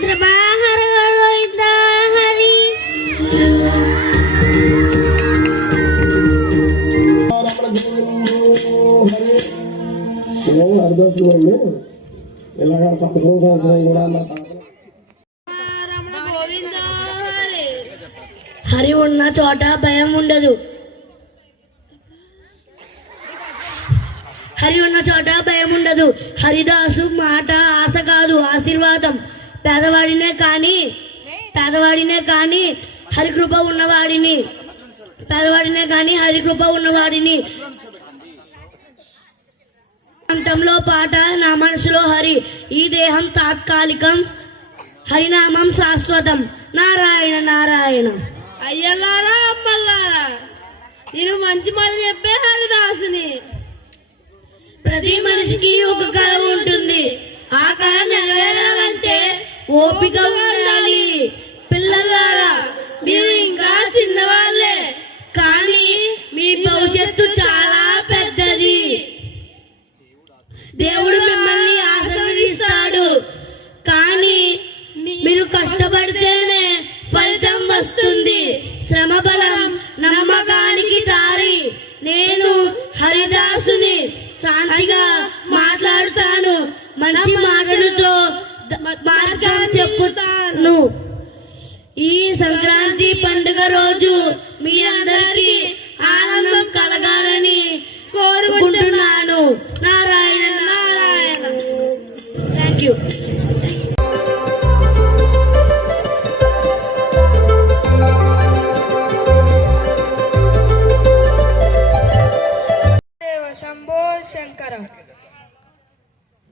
మంత్రమా హర గోవింద హరి. అర్థవండి ఇలాగా సంవత్సరం కూడా హరి ఉన్న చోట భయం ఉండదు. హరి ఉన్న చోట భయం ఉండదు. హరిదాసు మాట ఆశ కాదు, ఆశీర్వాదం. పేదవాడినే కానీ హరికృప ఉన్నవాడిని కంఠంలో పాట, నా మనసులో హరి. ఈ దేహం తాత్కాలికం, హరినామం శాశ్వతం. నారాయణ నారాయణ. అయ్యలారా అమ్మలారా, నేను మంచి మాట చెప్పే హరిదాసుని. ప్రతి మనిషికి ఒక కళ ఉంటుంది. ఆ కళ నెరవేరాలంటే ఓపిక ఉండాలి. పిల్లలారా, మీరు ఇంకా చిన్నవాళ్ళే, కానీ మీ భవిష్యత్తు చాలా పెద్దది. దేవుడు మిమ్మల్ని ఆశీర్వదిస్తాడు, కానీ మీరు కష్టపడితేనే ఫలితం వస్తుంది. శ్రమ బలం నమ్మకానికి దారి. నేను హరిదాసుని, శాంతిగా మాట్లాడుతాను, మంచి మాటలతో మార్గం చెప్పుతాను. ఈ సంక్రాంతి పండుగ రోజు మీ అందరికీ ఆనందం కలగాలని కోరుకుంటున్నాను. నారాయణ నారాయణ. Thank you. శంభో శంకర.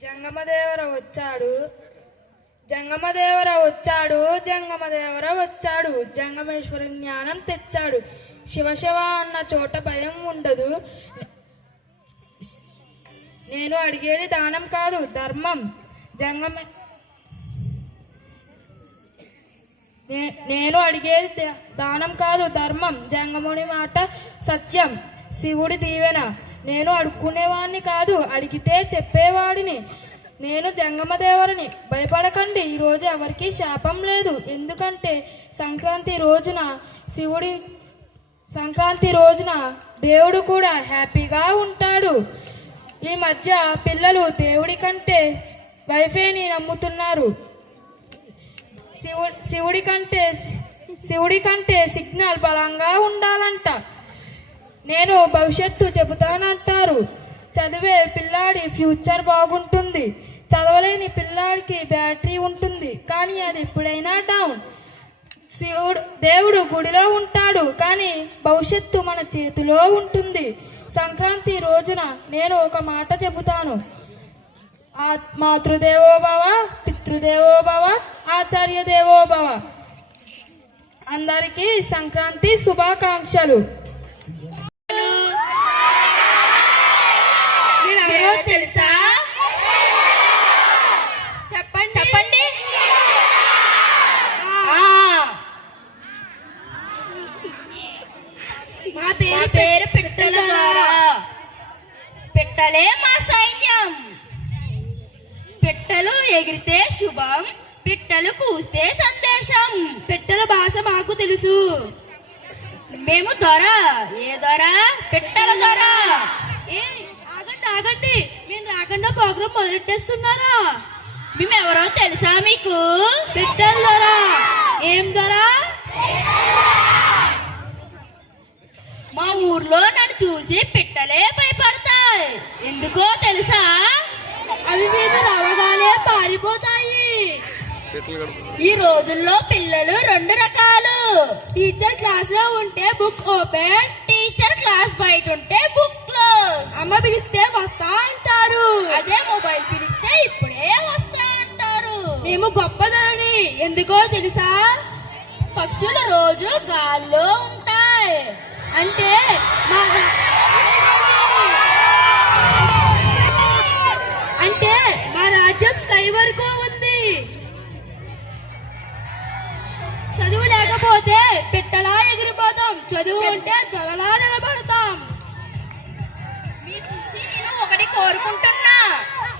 జంగమదేవర వచ్చాడు. జంగమేశ్వరి జ్ఞానం తెచ్చాడు. శివ అన్న చోట భయం ఉండదు. నేను అడిగేది దానం కాదు, ధర్మం. నేను అడిగేది దానం కాదు, ధర్మం. జంగముని మాట సత్యం, శివుడి దీవెన. నేను అడుక్కునేవాడిని కాదు, అడిగితే చెప్పేవాడిని. నేను జంగమదేవరిని. భయపడకండి, ఈరోజు ఎవరికి శాపం లేదు. ఎందుకంటే సంక్రాంతి రోజున దేవుడు కూడా హ్యాపీగా ఉంటాడు. ఈ మధ్య పిల్లలు దేవుడి కంటే వైఫైని నమ్ముతున్నారు. శివుడి కంటే సిగ్నల్ బలంగా ఉండాలంట. నేను భవిష్యత్తు చెబుతానంటారు. చదివే పిల్లాడి ఫ్యూచర్ బాగుంటుంది. చదవలేని పిల్లాడికి బ్యాటరీ ఉంటుంది, కానీ అది ఎప్పుడైనా డౌన్. దేవుడు గుడిలో ఉంటాడు, కానీ భవిష్యత్తు మన చేతిలో ఉంటుంది. సంక్రాంతి రోజున నేను ఒక మాట చెబుతాను. మాతృదేవోభవ, పితృదేవోభవ, ఆచార్య దేవోభవ. అందరికీ సంక్రాంతి శుభాకాంక్షలు. తెలుసా? చెప్పండి. మా పేరు పిట్టల ద్వారా. పిట్టలే మా సైన్యం. పిట్టలు ఎగిరితే శుభం, పిట్టలు కూస్తే సందేశం. పిట్టల భాష మాకు తెలుసు. మేము దొర. ఏ దొర? పిట్టల దొర. ఆగండి, మేము రాకుండా ప్రోగ్రాం మొదలెట్టేస్తున్నారా? మేమెవరో తెలుసా మీకు? పిట్టల దొర. ఏం దొర? మా ఊర్లో నన్ను చూసి పిట్టలే భయపడతాయి. ఎందుకో తెలుసా? అవి మీద రావగానే పారిపోతాయి. ఈ రోజుల్లో పిల్లలు రెండు రకాలు. టీచర్ క్లాస్ లో ఉంటే బుక్ ఓపెన్, టీచర్ క్లాస్ బయట ఉంటే బుక్ క్లోజ్. అమ్మ పిలిస్తే వస్తా అంటారు, అదే మొబైల్ పిలిస్తే ఇప్పుడే వస్తా అంటారు. మేము గొప్పదని ఎందుకో తెలుసా? పక్షులు రోజు గాల్లో ఉంటాయి. అంటే మా రాజ్యం స్కై వరకు ఉంది. చదువు లేకపోతే పిట్టలా ఎగిరిపోతాం, చదువు ఉంటే దొరలా నిలబడతాం. మీ నుంచి నేను ఒకటి కోరుకుంటున్నా.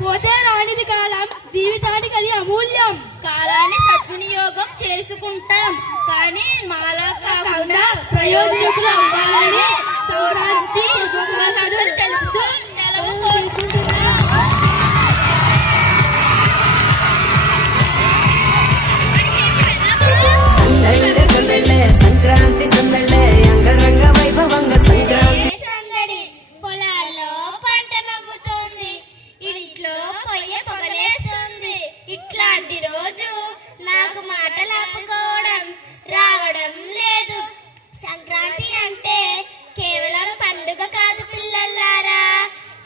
పోతే రానిది కాలం జీవితానికి అది అమూల్యం. కాలాన్ని సద్వినియోగం చేసుకుంటాం, కానీ మాలా కాకుండా ప్రయోజకులు అవ్వాలని సంక్రాంతి శుభాకాంక్షలు తెలుపుతూ సెలవు కోరుకుంటున్నాం. సందళ్ళే సందళ్ళే సంక్రాంతి సందళ్ళే అంగరంగ వైభవంగ సంక్రాంతి సందడి పొలాల్లో పంట నవ్వుతోంది, ఇంట్లో పొయ్య పొగలేస్తుంది. ఇట్లాంటి రోజు నాకు మాటలు ఆపుకోవడం రావడం లేదు. సంక్రాంతి అంటే కేవలం పండుగ కాదు పిల్లలారా,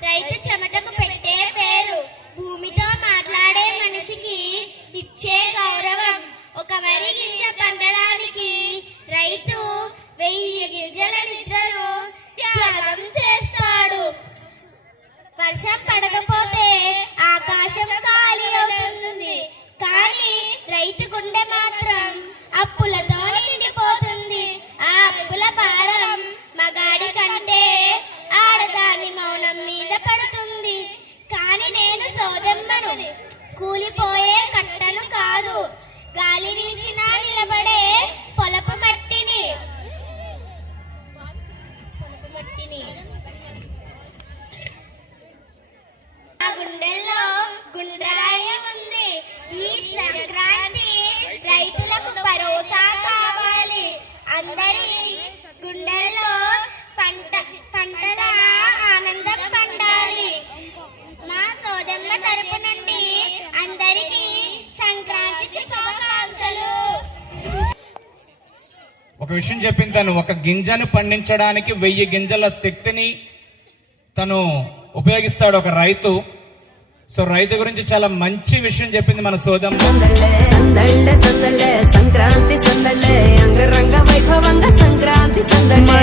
రైతు చెమటకు పెట్టే పేరు, భూమితో మాట్లాడే మనిషికి ఇచ్చే గౌరవం. ఒక వరి గింజ పండడానికి రైతు 1000 గింజల నిద్రను త్యాగం చేస్తాడు. వర్షం పడకపోతే ఆకాశం ఖాళీ అవుతుంది, కానీ రైతు గుండె మాత్రం అప్పులతో నిండిపోతుంది. ఆ అప్పుల భారం మగాడి కంటే ఆడదాని మౌనం మీద పడుతుంది. కానీ నేను సోదమ్మను, కూలిపోయే కట్టను కాదు, గాలి వీచినా నిలబడే పొలపు మట్టిని. నా గుండెల్లో గుండెరాయం ఉంది. ఈ సంక్రాంతి రైతులకు భరోసా కావాలి. అందరి గుండెల్లో పంటల ఆనందం పండాలి. మా సోదమ్మ తరపు నుండి అందరికీ సంక్రాంతి శుభాకాంక్షలు. ఒక విషయం చెప్పింది తను, ఒక గింజను పండించడానికి 1000 గింజల శక్తిని తను ఉపయోగిస్తాడు ఒక రైతు. సో రైతు గురించి చాలా మంచి విషయం చెప్పింది మన సోదం. సందళ్ళే సందళ్ళే సందళ్ళే సంక్రాంతి సందళ్ళే అంగరంగ వైభవంగ సంక్రాంతి సందళ్ళే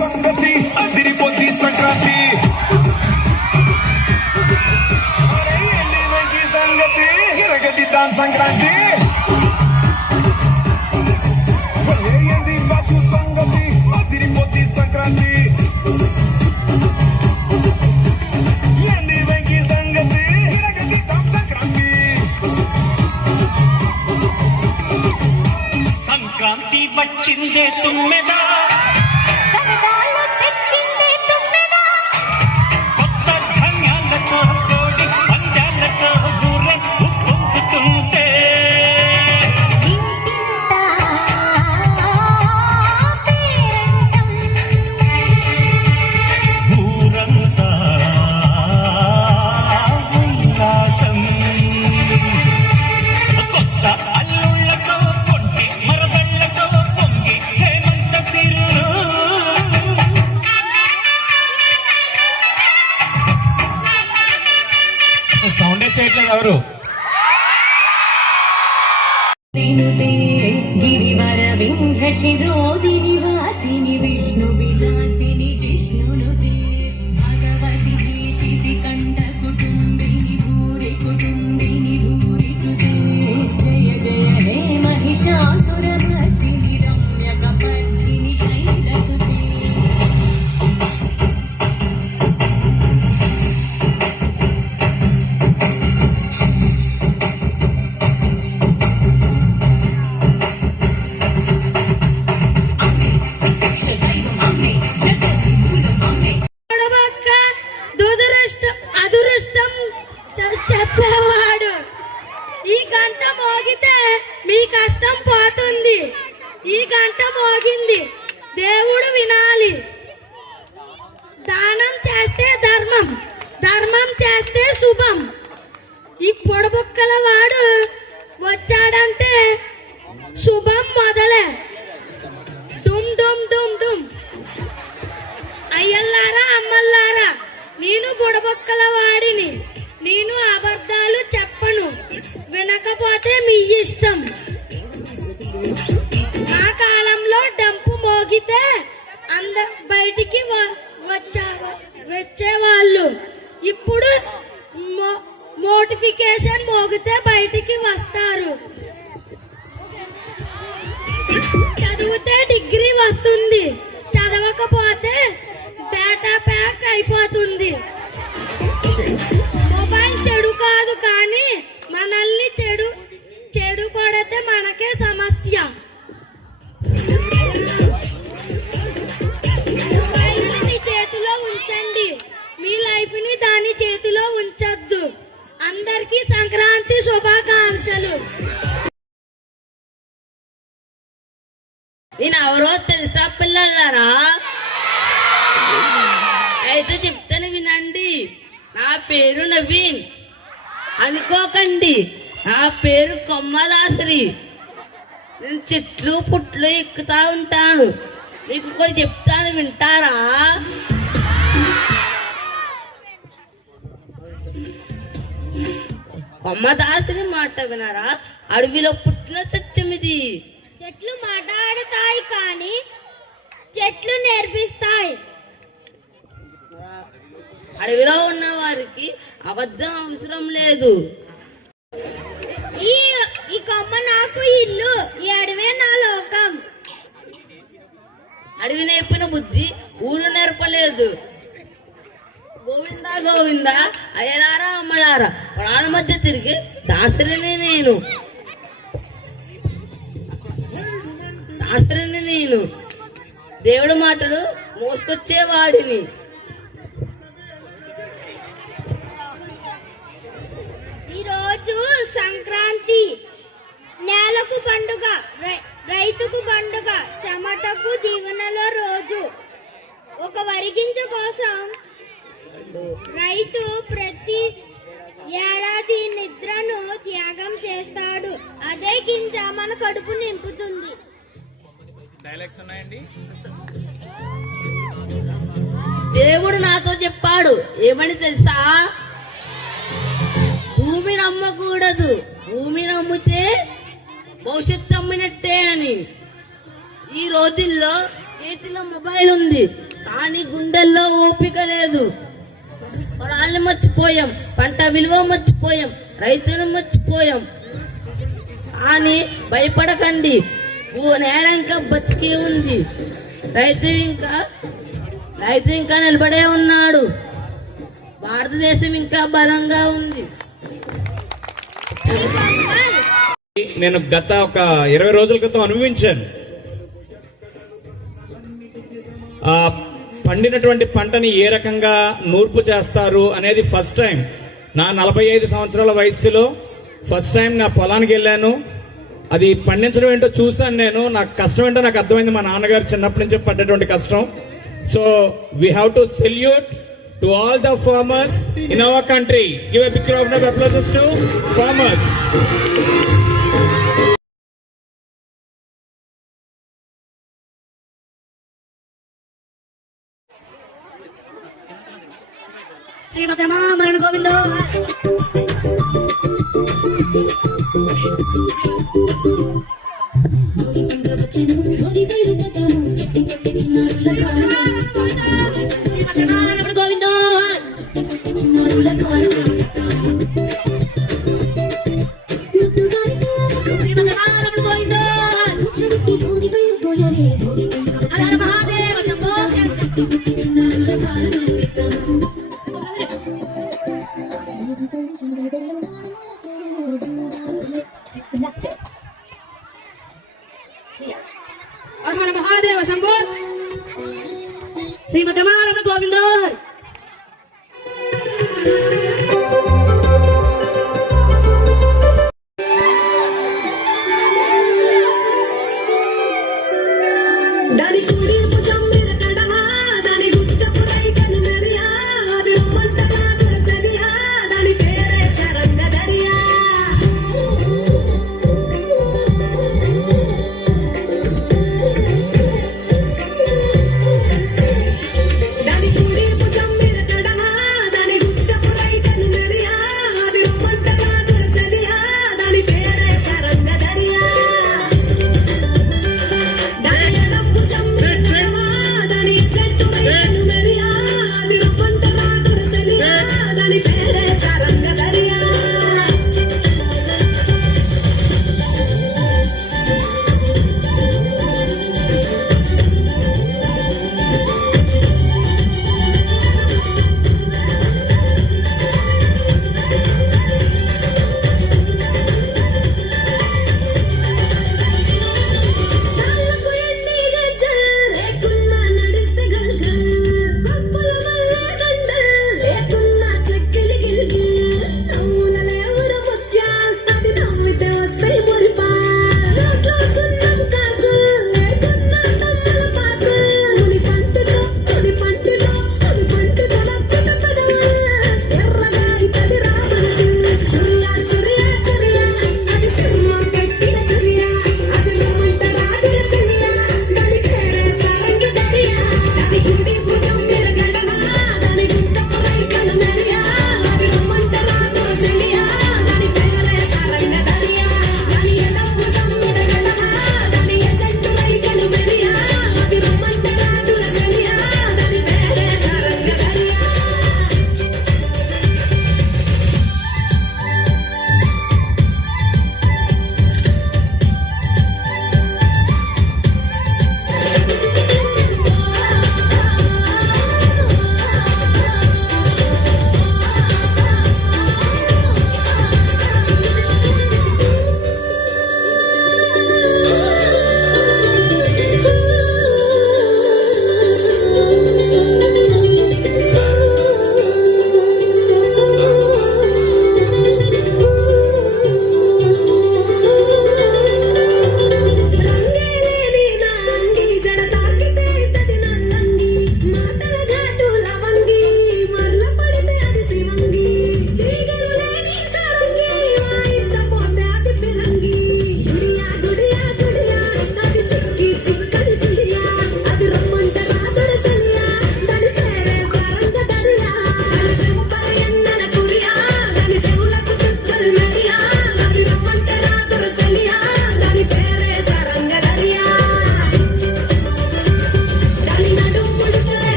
సంగతి అదిరిపోద్ది సంక్రాంతి, సంగతి గిరగదిద్దాం సంక్రాంతి. ఏంది బస్సు సంగతి అదిరిపోద్ది సంక్రాంతి, ఏంది వెంకి సంగతి గిరగదిద్దాం సంక్రాంతి. సంక్రాంతి వచ్చిందే తుమ్మెదా, కొత్త ధాన్యాలతో కోడి పందాలతో ఊరం ఉప్పొంగుతుంటే ఊరంతా ఉల్లాసం. కొత్త అల్లుళ్ళతో కొంటి మరదళ్ళతో పొంగి హేమంత సిరులు. అసలు సౌండే చేయట్లేదు ఎవరు. గిరివర వింధ్య శిరోదిని వాసిని విష్ణు విలాసిని జిష్ణునుతే భగవతి దేశితి కంఠ కుటుంబిని భూరి కుటుంబిని భూరి కృతే జయ జయ హే మహిషాసుర మర్దిని రమ్య కపర్దిని శైలసుతే. గొడవక్క అదురుష్టం చెప్పేవాడు. ఈ గంట మోగితే మీ కష్టం పోతుంది. ఈ గంట మోగింది, దేవుడు వినాలి. దానం చేస్తే ధర్మం, ధర్మం చేస్తే శుభం. ఈ పొడబొక్కల వాడు వచ్చాడంటే శుభం మొదలే. డుమ్ డుమ్ డుమ్ డుమ్. అయ్యల్లారా అమ్మల్లారా, నేను బుడబొక్కల వాడిని, నేను అబద్ధాలు చెప్పను. వినకపోతే మీ ఇష్టం. నా కాలం చదివితే డిగ్రీ వస్తుంది, చదవకపోతే డేటా ప్యాక్ అయిపోతుంది. మొబైల్ చెడు కాదు, కానీ మనల్ని చెడు పడితే మనకే సమస్య. మొబైల్ మీ చేతిలో ఉంచండి, మీ లైఫ్ ని దాని చేతిలో ఉంచొద్దు. అందరికీ సంక్రాంతి శుభాకాంక్షలు. నేను ఎవరో తెలుసా పిల్లలారా? అయితే చెప్తాను వినండి. నా పేరు నవీన్ అనుకోకండి, నా పేరు కొమ్మదాసరి. నేను చెట్లు పుట్లు ఎక్కుతా ఉంటాను. మీకు కూడా చెప్తాను, వింటారా? కొమ్మదాసరి మాట వినరా? అడవిలో పుట్టిన సత్యమిది. చెట్లు మాట్లాడుతాయి, కానీ చెట్లు నేర్పిస్తాయి. అడవిలో ఉన్న వారికి అబద్ధం అవసరం లేదు. ఈ కొమ్మ నాకు ఇల్లు, ఈ అడవే నా లోకం. అడవి నేర్పిన బుద్ధి ఊరు నేర్పలేదు. గోవిందా గోవిందా, అయ్యలారా అమ్మలారా, ప్రాణ మధ్య తిరిగి దాసరిని నేను. దాసరిని నేను, దేవుడి మాటలు మోసుకొచ్చేవాడిని. ఈరోజు సంక్రాంతి, నేలకు పండుగ, రైతుకు పండుగ, చెమటకు దీవెనల రోజు. ఒక వరిగింజ కోసం రైతు ప్రతి ఏడాది నిద్రను త్యాగం చేస్తాడు. అదే గింజ మన కడుపు నింపుతుంది. దేవుడు నాతో చెప్పాడు, ఏమని తెలుసా? భూమి నమ్మకూడదు, భూమి నమ్మితే భవిష్యత్తు అమ్మినట్టే అని. ఈ రోజుల్లో చేతిలో మొబైల్ ఉంది, కానీ గుండెల్లో ఓపిక లేదు. పొలాన్ని మర్చిపోయాం, పంట విలువ మర్చిపోయాం, రైతును మర్చిపోయాం. కానీ భయపడకండి, నేల ఇంకా బతికి ఉంది. రైతు ఇంకా నిలబడే ఉన్నాడు. భారతదేశం ఇంకా బలంగా ఉంది. నేను గత ఒక 20 రోజుల క్రితం అనుభవించాను. ఆ పండినటువంటి పంటని ఏ రకంగా నూర్పు చేస్తారు అనేది ఫస్ట్ టైం. నా 45 సంవత్సరాల వయసులో ఫస్ట్ టైం నా పొలానికి వెళ్ళాను. అది పండించడం ఏంటో చూసాను నేను. నాకు కష్టం ఏంటో నాకు అర్థమైంది. మా నాన్నగారు చిన్నప్పటి నుంచి పడ్డటువంటి కష్టం. So we have to salute to all the farmers in our country. Give a big round of applause to farmers. శ్రీమతి రామారాయణ గోవింద. మహాదేవ శంభో. శ్రీమతి రామారాయణ గోవింద.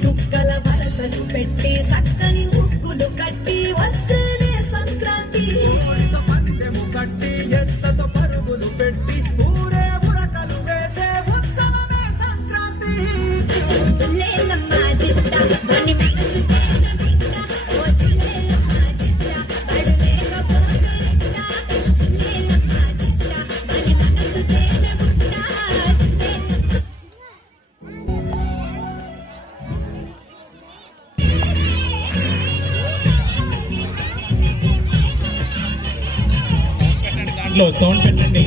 సుక్కల వరసలు పెట్టి చక్కని ముగ్గులు కట్టి వచ్చేనే సంక్రాంతి పందెము కట్టి ఎత్తతో పరుగులు పెట్టి ఊరే ఉడకలు వేసే ఉత్సవమే సంక్రాంతి. లేలమ్మ జిట్ట మని మనసు చేత జిట్ట వచ్చేలమ్మ జిట్ట అడులేక పోగేట లేలమ్మ జిట్ట మని మనసు చేత గుట్ట దాంట్లో సౌండ్ పెట్టండి.